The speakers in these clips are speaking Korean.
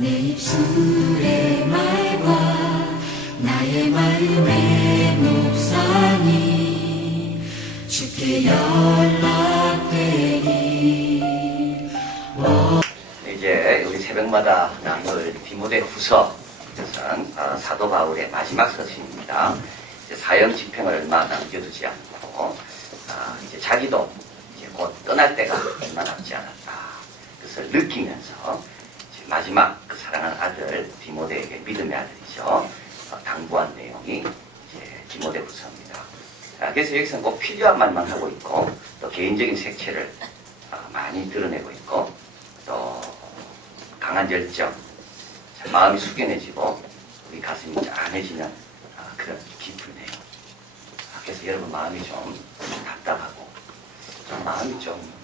내 입술의 말과 나의 마음의 묵상이 주께 연락되니. 이제 우리 새벽마다 나눌 디모데후서, 이것은 사도 바울의 마지막 서신입니다. 이제 사형 집행을 얼마 남겨두지 않고 이제 자기도 이제 곧 떠날 때가 얼마 남지 않았다. 그것을 느끼면서 이제 마지막 그 사랑하는 아들 디모데에게, 믿음의 아들이죠, 당부한 내용이 이제 디모데후서입니다. 그래서 여기서는 꼭 필요한 말만 하고 있고, 또 개인적인 색채를 많이 드러내고 있고, 또 강한 열정, 마음이 숙연해지고 우리 가슴이 짠해지는 그런 깊은 내용. 그래서 여러분 마음이 좀 답답하고, 좀 마음이 좀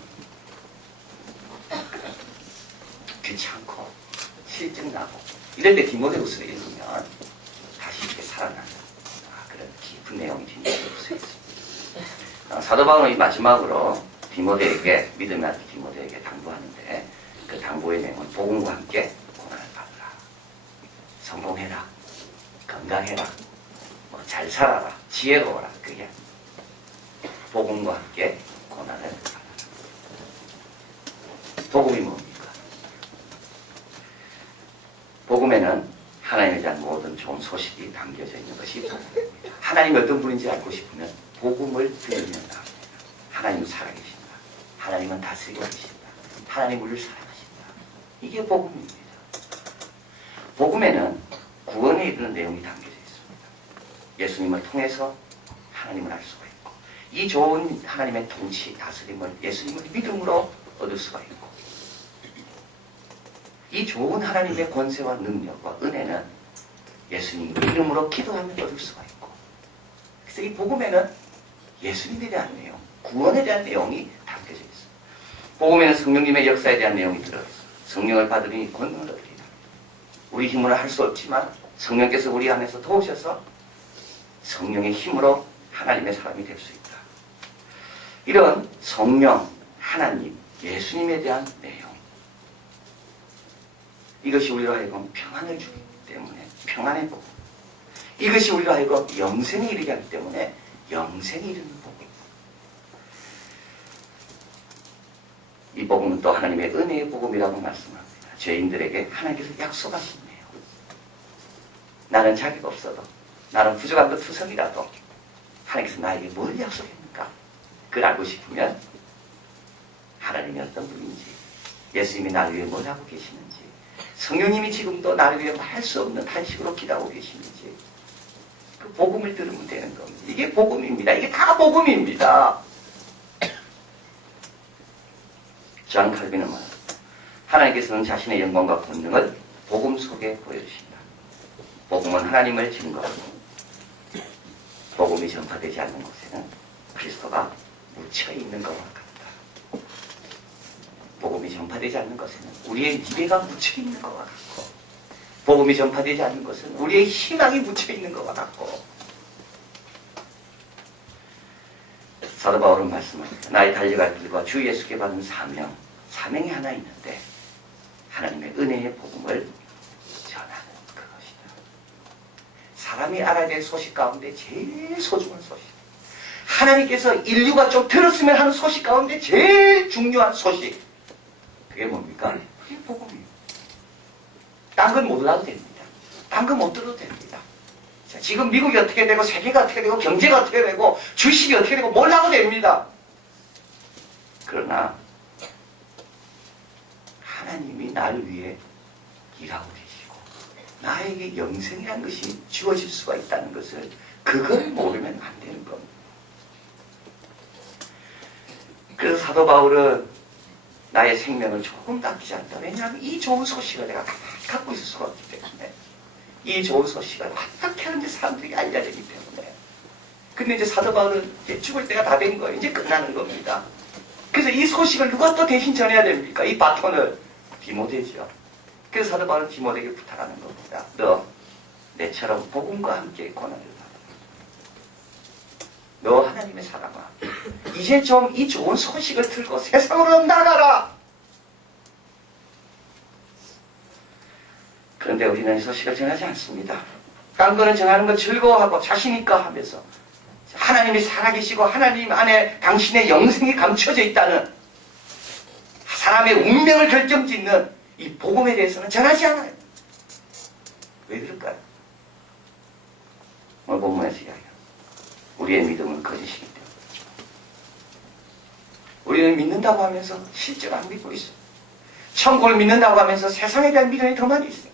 귀찮고 실증나고 이럴 때 디모데후서를 읽으면 다시 이렇게 살아나는 그런 깊은 내용이 디모데후서에 있습니다. 사도 바울은 이 마지막으로 디모데에게, 믿음의 아들 디모데에게 당부하는데, 그 당부의 내용은 복음과 함께 고난을 받으라, 성공해라, 건강해라, 잘 살아라, 지혜로워라. 그게 복음과 함께 고난을 받으라. 복음이 뭡니까? 복음에는 하나님에 대한 모든 좋은 소식이 담겨져 있는 것이 복음입니다. 하나님이 어떤 분인지 알고 싶으면 복음을 들으면 나옵니다. 하나님은 살아계신다. 하나님은 다스리고 계신다. 하나님 우리를 사랑하신다. 이게 복음입니다. 복음에는 구원에 이르는 내용이 담겨져 있습니다. 예수님을 통해서 하나님을 알 수가 있고, 이 좋은 하나님의 통치, 다스림을 예수님을 믿음으로 얻을 수가 있고, 이 좋은 하나님의 권세와 능력과 은혜는 예수님 이름으로 기도하면 얻을 수가 있고, 그래서 이 복음에는 예수님에 대한 내용, 구원에 대한 내용이 담겨져 있습니다. 복음에는 성령님의 역사에 대한 내용이 들어있습니다. 성령을 받으니 권능을 얻으리라. 우리 힘으로 할 수 없지만 성령께서 우리 안에서 도우셔서 성령의 힘으로 하나님의 사람이 될 수 있다. 이런 성령, 하나님, 예수님에 대한 내용, 이것이 우리로 하여금 평안을 주기 때문에 평안의 복음, 이것이 우리로 하여금 영생에 이르게 하기 때문에 영생에 이르는 복음. 이 복음은 또 하나님의 은혜의 복음이라고 말씀합니다. 죄인들에게 하나님께서 약속하신 내용. 나는 자격 없어도, 나는 부족한 것 투성이라도 하나님께서 나에게 뭘 약속했는가? 그걸 알고 싶으면 하나님이 어떤 분인지, 예수님이 나를 위해 뭘 하고 계시는지, 성령님이 지금도 나를 위해 할 수 없는 탄식으로 기도하고 계시는지, 그 복음을 들으면 되는 겁니다. 이게 복음입니다. 이게 다 복음입니다. 존 칼빈은 말합니다. 하나님께서는 자신의 영광과 권능을 복음 속에 보여주신다. 복음은 하나님을 증거하고, 복음이 전파되지 않는 곳에는 그리스도가 묻혀있는 것과 같다. 복음이 전파되지 않는 것에는 우리의 미래가 묻혀있는 것과 같고, 복음이 전파되지 않는 것은 우리의 희망이 묻혀있는 것과 같고, 사도 바울은 말씀합니다. 나의 달려갈 길과 주 예수께 받은 사명이 하나 있는데, 하나님의 은혜의 복음을 전하는 그것이다. 사람이 알아야 될 소식 가운데 제일 소중한 소식, 하나님께서 인류가 좀 들었으면 하는 소식 가운데 제일 중요한 소식, 그게 뭡니까? 그게 복음이에요. 딴 건 몰라도 됩니다. 딴 건 못 들어도 됩니다. 자, 지금 미국이 어떻게 되고, 세계가 어떻게 되고, 경제가 어떻게 되고, 주식이 어떻게 되고, 몰라도 됩니다. 그러나 하나님이 나를 위해 일하고 계시고, 나에게 영생이라는 것이 주어질 수가 있다는 것을, 그걸 모르면 안 되는 겁니다. 그래서 사도 바울은 나의 생명을 조금 아끼지 않다. 왜냐하면 이 좋은 소식을 내가 다 갖고 있을 수가 없기 때문에, 이 좋은 소식을 어떻게 하는지 사람들에게 알려야 되기 때문에. 근데 이제 사도 바울은 이제 죽을 때가 다 된 거예요. 이제 끝나는 겁니다. 그래서 이 소식을 누가 또 대신 전해야 됩니까? 이 바톤을 디모데죠. 그래서 사도 바울은 디모데에게 부탁하는 겁니다. 너 내처럼 복음과 함께 고난을 받아. 너 하나님의 사람아, 이제 좀 이 좋은 소식을 들고 세상으로 나가라. 그런데 우리는 이 소식을 전하지 않습니다. 딴 거는 전하는 거 즐거워하고 자신있까 하면서 하나님이 살아계시고 하나님 안에 당신의 영생이 감춰져 있다는 사람의 운명을 결정짓는 이 복음에 대해서는 전하지 않아요. 왜 그럴까요? 오늘 본문에서 이야기해요. 우리의 믿음은 거짓이기 때문에. 우리는 믿는다고 하면서 실제로 안 믿고 있어요. 천국을 믿는다고 하면서 세상에 대한 믿음이 더 많이 있어요.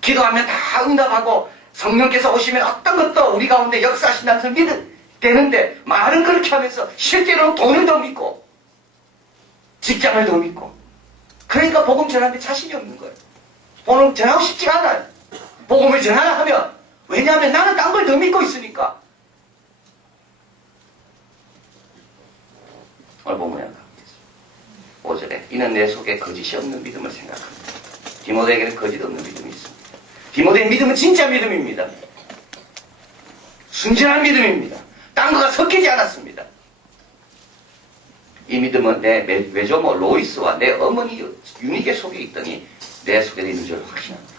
기도하면 다 응답하고 성령께서 오시면 어떤 것도 우리 가운데 역사하신다는 것을 믿되는데 말은 그렇게 하면서 실제로는 돈을 더 믿고 직장을 더 믿고 그러니까 복음 전하는데 자신이 없는 거예요. 복음을 전하고 싶지가 않아요. 복음을 전하라 하면 왜냐하면 나는 딴 걸 더 믿고 있으니까. 오늘 본문에 가보겠습니다. 5절에 이는 내 속에 거짓이 없는 믿음을 생각합니다. 디모데에게는 거짓 없는 믿음이 있습니다. 디모데의 믿음은 진짜 믿음입니다. 순전한 믿음입니다. 딴 거가 섞이지 않았습니다. 이 믿음은 내 외조모 로이스와 내 어머니 유니게 속에 있더니 내 속에 있는 줄 확신합니다.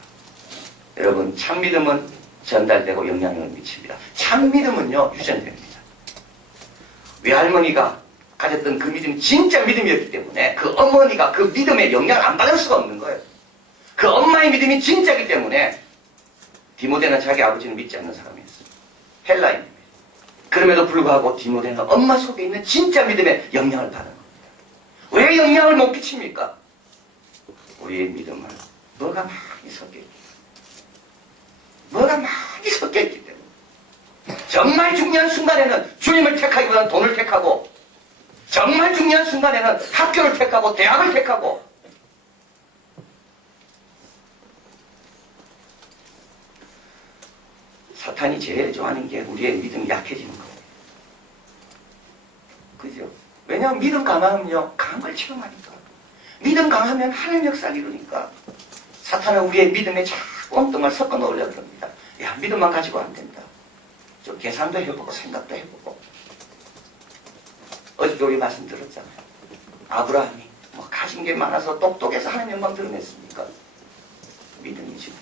여러분, 참 믿음은 전달되고 영향력을 미칩니다. 참 믿음은요, 유전됩니다. 외할머니가 가졌던 그 믿음이 진짜 믿음이었기 때문에 그 어머니가 그 믿음에 영향을 안 받을 수가 없는 거예요. 그 엄마의 믿음이 진짜이기 때문에 디모데는 자기 아버지는 믿지 않는 사람이었어요. 헬라인입니다. 그럼에도 불구하고 디모데는 엄마 속에 있는 진짜 믿음에 영향을 받는 겁니다. 왜 영향을 못 끼칩니까? 우리의 믿음은 뭐가 많이 섞여있기 때문에 정말 중요한 순간에는 주님을 택하기보다는 돈을 택하고 정말 중요한 순간에는 학교를 택하고 대학을 택하고 사탄이 제일 좋아하는 게 우리의 믿음이 약해지는 거예요. 그죠? 왜냐하면 믿음 강하면요, 강한 걸 체험하니까. 믿음 강하면 하나님 역사를 이루니까. 사탄은 우리의 믿음에 자꾸 엉뚱을 섞어 넣으려고 합니다. 야, 믿음만 가지고 안 된다. 좀 계산도 해보고 생각도 해보고. 어저께 우리 말씀 들었잖아요. 아브라함이 뭐 가진 게 많아서 똑똑해서 하나님 영광 드러냈습니까? 믿음이지.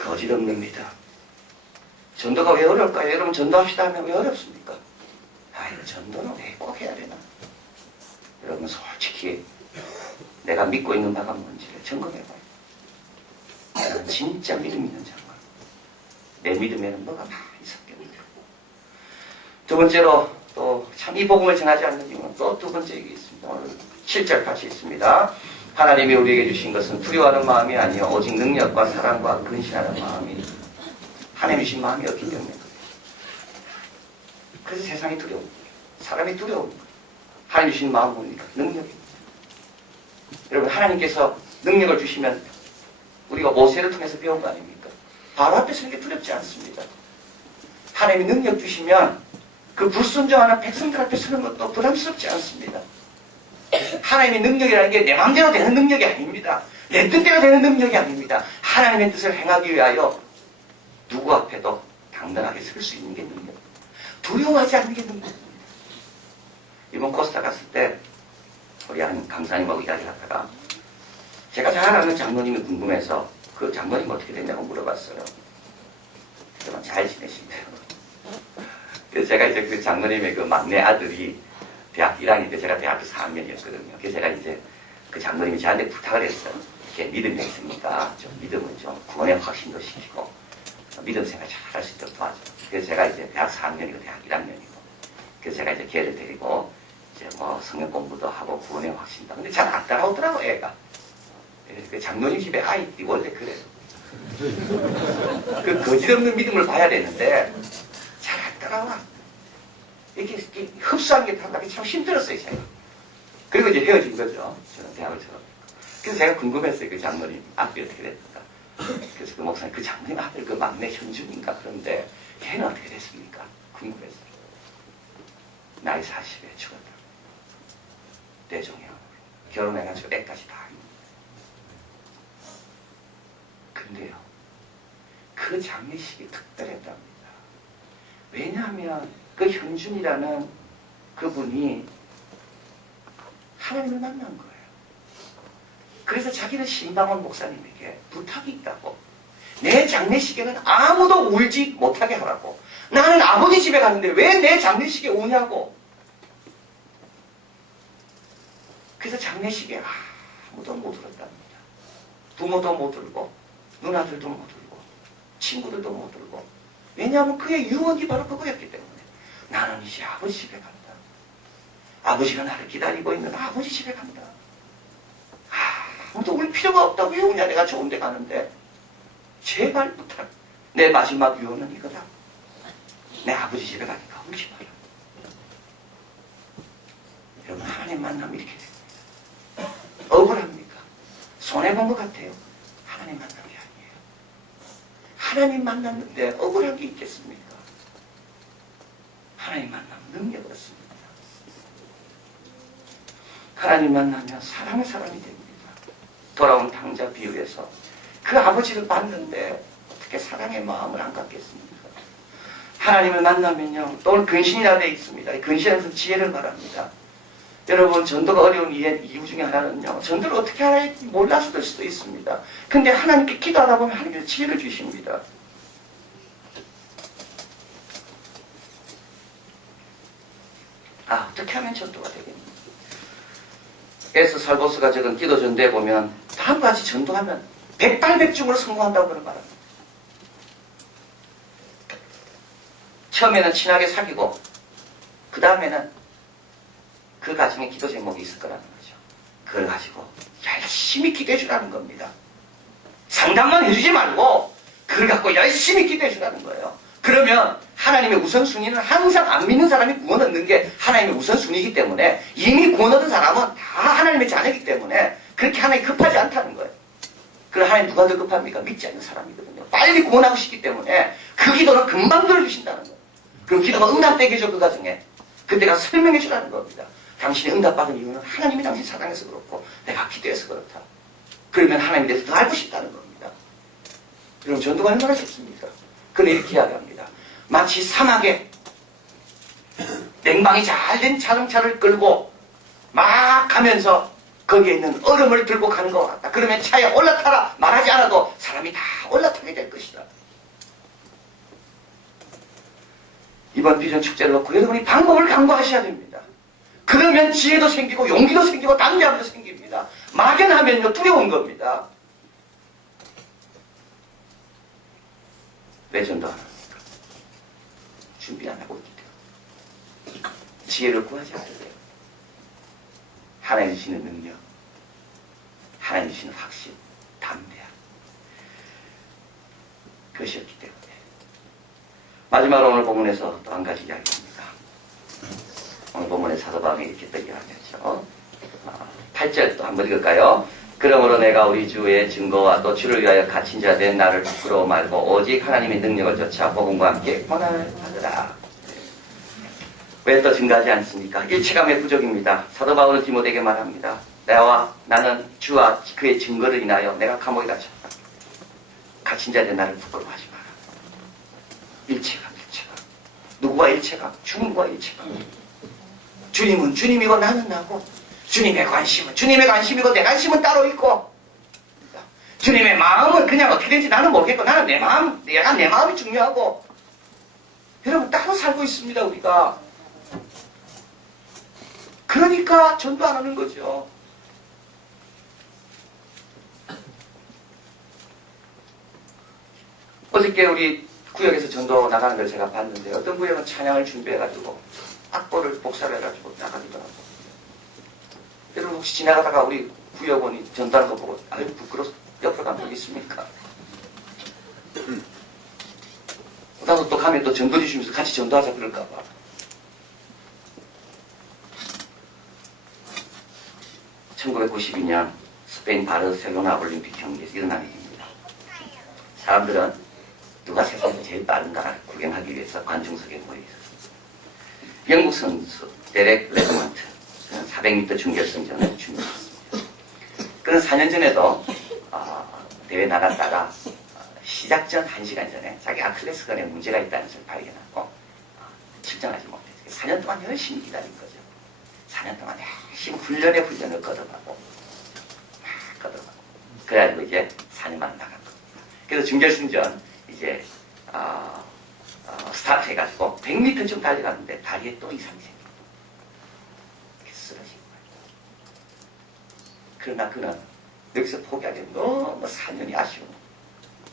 거짓 없는 믿음. 전도가 왜 어려울까요? 여러분 전도합시다 하면 왜 어렵습니까? 이거 전도는 왜 꼭 해야 되나? 여러분 솔직히 내가 믿고 있는 바가 뭔지를 점검해봐요. 나는 진짜 믿음 있는 자인가? 내 믿음에는 뭐가 많이 섞여있다. 두 번째로 또 참 이 복음을 전하지 않는 이유는 또 두 번째 얘기 있습니다. 오늘 7절 같이 있습니다. 하나님이 우리에게 주신 것은 두려워하는 마음이 아니요 오직 능력과 사랑과 근신하는 마음이 하나님이 주신 마음이 없기 때문에 그래요. 그래서 세상이 두려운 거예요. 사람이 두려운 거예요. 하나님 주신 마음은 뭡니까? 능력입니다. 여러분 하나님께서 능력을 주시면 우리가 모세를 통해서 배운 거 아닙니까? 바로 앞에 서는 게 두렵지 않습니다. 하나님이 능력 주시면 그 불순종하는 백성들 앞에 서는 것도 부담스럽지 않습니다. 하나님의 능력이라는 게 내 마음대로 되는 능력이 아닙니다. 내 뜻대로 되는 능력이 아닙니다. 하나님의 뜻을 행하기 위하여 누구 앞에도 당당하게 설 수 있는 게 능력입니다. 두려워하지 않는 게 능력입니다. 이번 코스타 갔을 때 우리 한 강사님하고 이야기를 하다가 제가 잘 아는 장로님이 궁금해서 그 장로님 어떻게 됐냐고 물어봤어요. 그러면 잘 지내신대요. 그래서 제가 이제 그 장로님의 그 막내 아들이 대학 1학년 때 제가 대학교 4학년이었거든요. 그래서 제가 이제 그 장로님이 저한테 부탁을 했어요. 이렇게 믿음이 있으니까 좀 믿음을 좀 구원의 확신도 시키고 믿음 생활 잘 할 수 있도록 도와줘. 그래서 제가 이제 대학 4학년이고 대학 1학년이고 그래서 제가 이제 걔를 데리고 이제 뭐 성경 공부도 하고 구원의 확신도. 근데 잘 안 따라오더라고 애가. 그 장로님 집에 아이들이 원래 그래요. 그 거짓없는 믿음을 봐야 되는데 잘 안 따라와. 이렇게 흡수하는 게 상당히 참 힘들었어요, 제가. 그리고 이제 헤어진 거죠. 저는 대학을 졸업했고. 그래서 제가 궁금했어요, 그 장로님 아들이 어떻게 됐을까. 그래서 그 목사님, 그 장로님 아들 그 막내 현준인가 그런데 걔는 어떻게 됐습니까? 궁금했어요. 나이 40에 죽었다. 뇌종양. 결혼해가지고 애까지 다 아닙니다. 근데요, 그 장례식이 특별했답니다. 왜냐하면 그 현준이라는 그분이 하나님을 만난 거예요. 그래서 자기는 신방원 목사님에게 부탁이 있다고. 내 장례식에는 아무도 울지 못하게 하라고. 나는 아버지 집에 가는데 왜 내 장례식에 우냐고. 그래서 장례식에 아무도 못 울었답니다. 부모도 못 울고 누나들도 못 울고 친구들도 못 울고. 왜냐하면 그의 유언이 바로 그거였기 때문에. 나는 이제 아버지 집에 간다. 아버지가 나를 기다리고 있는 아버지 집에 간다. 아무도 울 필요가 없다. 왜 우냐. 내가 좋은 데 가는데. 제발 부탁. 내 마지막 유언은 이거다. 내 아버지 집에 가니까 울지 마라. 여러분, 하나님 만나면 이렇게 됩니다. 억울합니까? 손해본 것 같아요. 하나님 만남이 아니에요. 하나님 만났는데 억울한 게 있겠습니까? 하나님 만나면 능력 얻습니다. 하나님 만나면 사랑의 사람이 됩니다. 돌아온 탕자 비유에서 그 아버지를 봤는데 어떻게 사랑의 마음을 안 갖겠습니까? 하나님을 만나면요, 또 오늘 근신이라 되어 있습니다. 이 근신에서 지혜를 말합니다. 여러분, 전도가 어려운 이유 중에 하나는요, 전도를 어떻게 해야 할지 몰라서 될 수도 있습니다. 근데 하나님께 기도하다 보면 하나님께서 지혜를 주십니다. 어떻게 하면 전도가 되겠는가? 에스 살보스가 적은 기도 전도에 보면 다음까지 전도하면 백발백중으로 성공한다고 그런 말합니다. 처음에는 친하게 사귀고 그 다음에는 그 가정에 기도 제목이 있을 거라는 거죠. 그걸 가지고 열심히 기도해 주라는 겁니다. 상담만 해주지 말고 그걸 갖고 열심히 기도해 주라는 거예요. 그러면 하나님의 우선순위는 항상 안 믿는 사람이 구원 얻는 게 하나님의 우선순위이기 때문에 이미 구원 얻은 사람은 다 하나님의 자녀이기 때문에 그렇게 하나님이 급하지 않다는 거예요. 그럼 하나님 누가 더 급합니까? 믿지 않는 사람이거든요. 빨리 구원하고 싶기 때문에 그 기도는 금방 들어주신다는 거예요. 그럼 기도가 응답되겠죠, 그 과정에. 그때가 설명해 주라는 겁니다. 당신이 응답받은 이유는 하나님이 당신 사랑해서 그렇고 내가 기도해서 그렇다. 그러면 하나님에 대해서 더 알고 싶다는 겁니다. 그럼 전도가 얼마나 좋습니까? 그런데 이렇게 이야기합니다. 마치 사막에 냉방이 잘 된 자동차를 끌고 막 가면서 거기에 있는 얼음을 들고 가는 것 같다. 그러면 차에 올라타라 말하지 않아도 사람이 다 올라타게 될 것이다. 이번 비전 축제를 놓고 여러분이 방법을 강구하셔야 됩니다. 그러면 지혜도 생기고 용기도 생기고 담대함도 생깁니다. 막연하면요 두려운 겁니다. 왜 전도하는 겁니까? 준비 안 하고 있기 때문에. 지혜를 구하지 않아야 돼요. 하나님 주시는 능력, 하나님 주시는 확신, 담대함, 그것이었기 때문에. 마지막으로 오늘 본문에서 또 한 가지 이야기합니다. 오늘 본문의 사도 바울이 이렇게 또 이야기하죠. 8절 또 한번 읽을까요? 그러므로 내가 우리 주의 증거와 또 주를 위하여 갇힌 자 된 나를 부끄러워 말고 오직 하나님의 능력을 쫓아 복음과 함께 권한을 받으라. 왜 또 증가하지 않습니까? 일체감의 부족입니다. 사도 바울은 디모데에게 말합니다. 나는 주와 그의 증거를 인하여 내가 감옥에 갇혔다. 갇힌 자 된 나를 부끄러워하지 마라. 일체감. 누구와 일체감? 주님과 일체감. 주님은 주님이고 나는 나고, 주님의 관심은 주님의 관심이고 내 관심은 따로 있고, 주님의 마음은 그냥 어떻게 되는지 나는 모르겠고 나는 내 마음이 중요하고. 여러분 따로 살고 있습니다 우리가. 그러니까 전도 안 하는 거죠. 어저께 우리 구역에서 전도 나가는 걸 제가 봤는데 어떤 구역은 찬양을 준비해가지고 악보를 복사를 해가지고 나가더라고요. 여러분 혹시 지나가다가 우리 구역원이 전도하는 거 보고 아유 부끄러워서 옆으로 간 적 있습니까? 나도 또 가면 또 전도 주시면서 같이 전도하자 그럴까봐. (1992년) 스페인 바르셀로나 올림픽 경기에서 일어난 일입니다. 사람들은 누가 세상에서 제일 빠른가를 구경하기 위해서 관중석에 모여 있었습니다. 영국 선수 데렉 레드먼트, 그는 400m 중결승전을 준비했습니다. 그는 4년 전에도 대회 나갔다가 시작 전 1시간 전에 자기 아킬레스건에 문제가 있다는 것을 발견하고 출전하지 못했어요. 4년 동안 열심히 기다린 거죠. 4년 동안 열심히 훈련을 거듭하고 거듭하고 그래가지고 이제 4년 만에 나간 겁니다. 그래서 준결승전 이제 스타트 해가지고 100m쯤 달려갔는데 다리에 또 이상이 생긴 거예요. 쓰러진 거예요. 그러나 그는 여기서 포기하기 너무 4년이 아쉬워.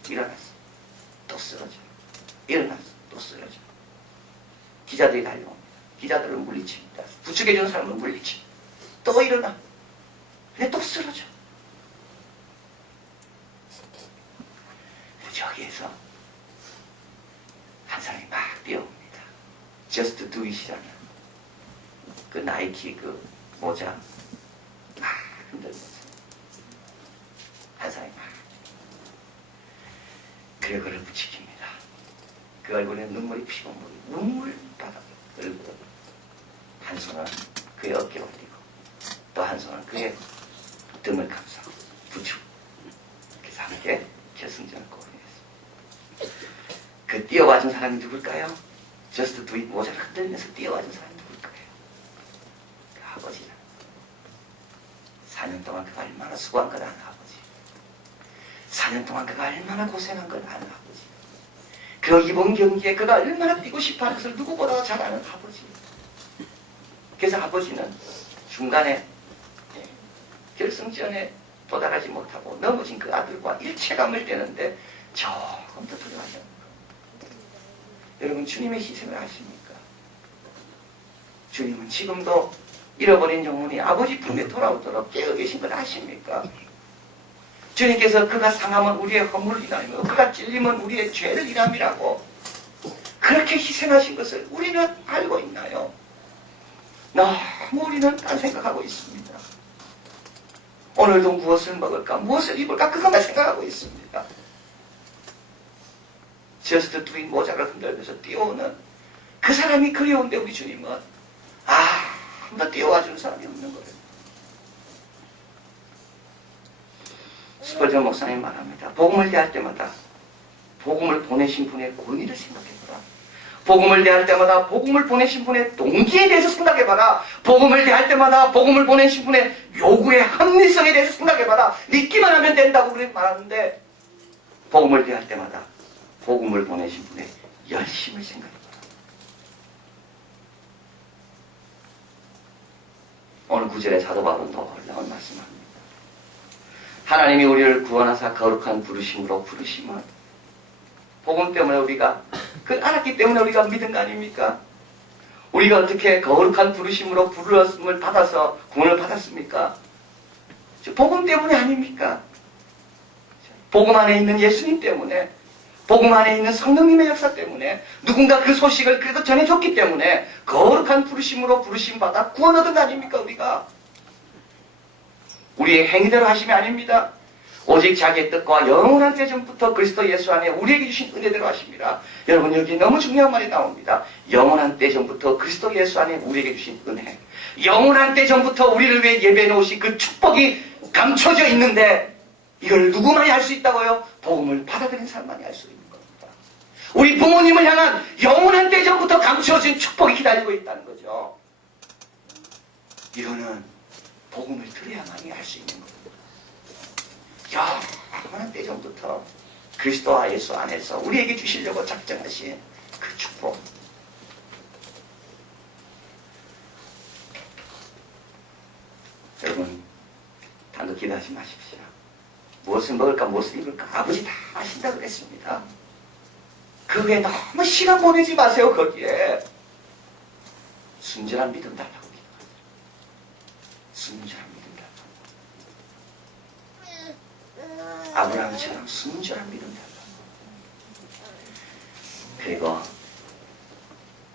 일어났어. 또 쓰러져. 일어났어. 또 쓰러져. 기자들이 달려옵니다. 기자들을 물리칩니다. 부축해주는 사람을 물리칩니다. 또 일어나. 근데 또 쓰러져. 저기에서 한 사람이 막 뛰어옵니다. Just do it이라는 그 나이키 그 모자 막 흔들면서 한 사람이 막 그래 그를 부추깁니다. 그 얼굴에 눈물이 피고 눈물 바닥에 흘고 한 손은 그의 어깨에 올리고 또 한 손은 그의 등을 감싸고 부축 그래서 함께 결승전을 고민했습니다. 그 뛰어와준 사람이 누굴까요? Just do it 모자를 흔들면서 뛰어와준 사람이 누굴까요? 그 아버지는 4년 동안 그가 얼마나 수고한 걸 아는 아버지, 4년 동안 그가 얼마나 고생한 걸 아는 아버지, 그 이번 경기에 그가 얼마나 뛰고 싶어하는 것을 누구보다 잘 아는 아버지. 그래서 아버지는 중간에 결승전에 도달하지 못하고 넘어진 그 아들과 일체감을 떼는데 조금 더 두려워하지 않습니까? 여러분 주님의 희생을 아십니까? 주님은 지금도 잃어버린 영혼이 아버지 품에 돌아오도록 깨어 계신 걸 아십니까? 주님께서 그가 상하면 우리의 허물을 인하며 그가 찔리면 우리의 죄를 인함이라고 그렇게 희생하신 것을 우리는 알고 있나요? 너무 우리는 딴 생각하고 있습니다. 오늘도 무엇을 먹을까 무엇을 입을까 그것만 생각하고 있습니다. 저스트 두인 모자를 흔들면서 뛰어오는 그 사람이 그리운데 우리 주님은 아무도 뛰어와주는 사람이 없는 거예요. 스펄전 목사님 말합니다. 복음을 대할 때마다 복음을 보내신 분의 권위를 생각해봐라. 복음을 대할 때마다 복음을 보내신 분의 동기에 대해서 생각해봐라. 복음을 대할 때마다 복음을 보내신 분의 요구의 합리성에 대해서 생각해봐라. 믿기만 하면 된다고 그렇게 말하는데 복음을 대할 때마다 복음을 보내신 분의 열심을 생각해봐라. 오늘 9절에 사도 바울은 놀라운 말씀합니다. 하나님이 우리를 구원하사 거룩한 부르심으로 부르심은 복음 때문에 우리가 그걸 알았기 때문에 우리가 믿은 거 아닙니까? 우리가 어떻게 거룩한 부르심으로 부르심을 받아서 구원을 받았습니까? 복음 때문에 아닙니까? 복음 안에 있는 예수님 때문에 복음 안에 있는 성령님의 역사 때문에 누군가 그 소식을 그래도 전해줬기 때문에 거룩한 부르심으로 부르심 받아 구원 얻은 거 아닙니까? 우리가 우리의 행위대로 하심이 아닙니다. 오직 자기의 뜻과 영원한 때전부터 그리스도 예수 안에 우리에게 주신 은혜대로 하십니다. 여러분 여기 너무 중요한 말이 나옵니다. 영원한 때전부터 그리스도 예수 안에 우리에게 주신 은혜. 영원한 때전부터 우리를 위해 예배해 놓으신 그 축복이 감춰져 있는데 이걸 누구만이 알 수 있다고요? 복음을 받아들인 사람만이 알 수 있는 겁니다. 우리 부모님을 향한 영원한 때전부터 감춰진 축복이 기다리고 있다는 거죠. 이거는 복음을 들어야만이 알 수 있는 겁니다. 영원한 때전부터 그리스도와 예수 안에서 우리에게 주시려고 작정하신 그 축복. 여러분 단독 기도하지 마십시오. 무엇을 먹을까 무엇을 입을까 아버지 다 아신다고 그랬습니다. 그 후에 너무 시간 보내지 마세요. 거기에 순전한 믿음 달라고 기도하세요. 순전한 믿음 달라고. 아브라함처럼 순전한 믿음 달라고. 그리고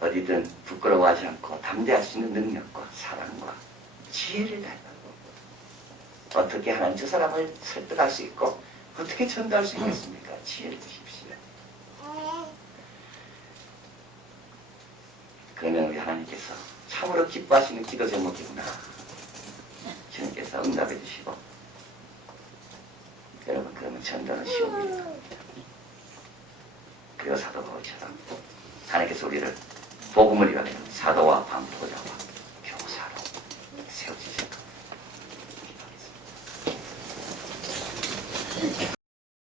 어디든 부끄러워하지 않고 담대할 수 있는 능력과 사랑과 지혜를 달라고. 어떻게 하나님 저 사람을 설득할 수 있고 어떻게 전도할 수 있겠습니까? 지혜를 주십시오. 그러면 우리 하나님께서 참으로 기뻐하시는 기도 제목이구나. 주님께서 응답해 주시고 여러분 그러면 전도는 쉬운 일이 됩니다. 그리고 사도 바울처럼 하나님께서 우리를 복음을 위하여 사도와 방도자와 교사로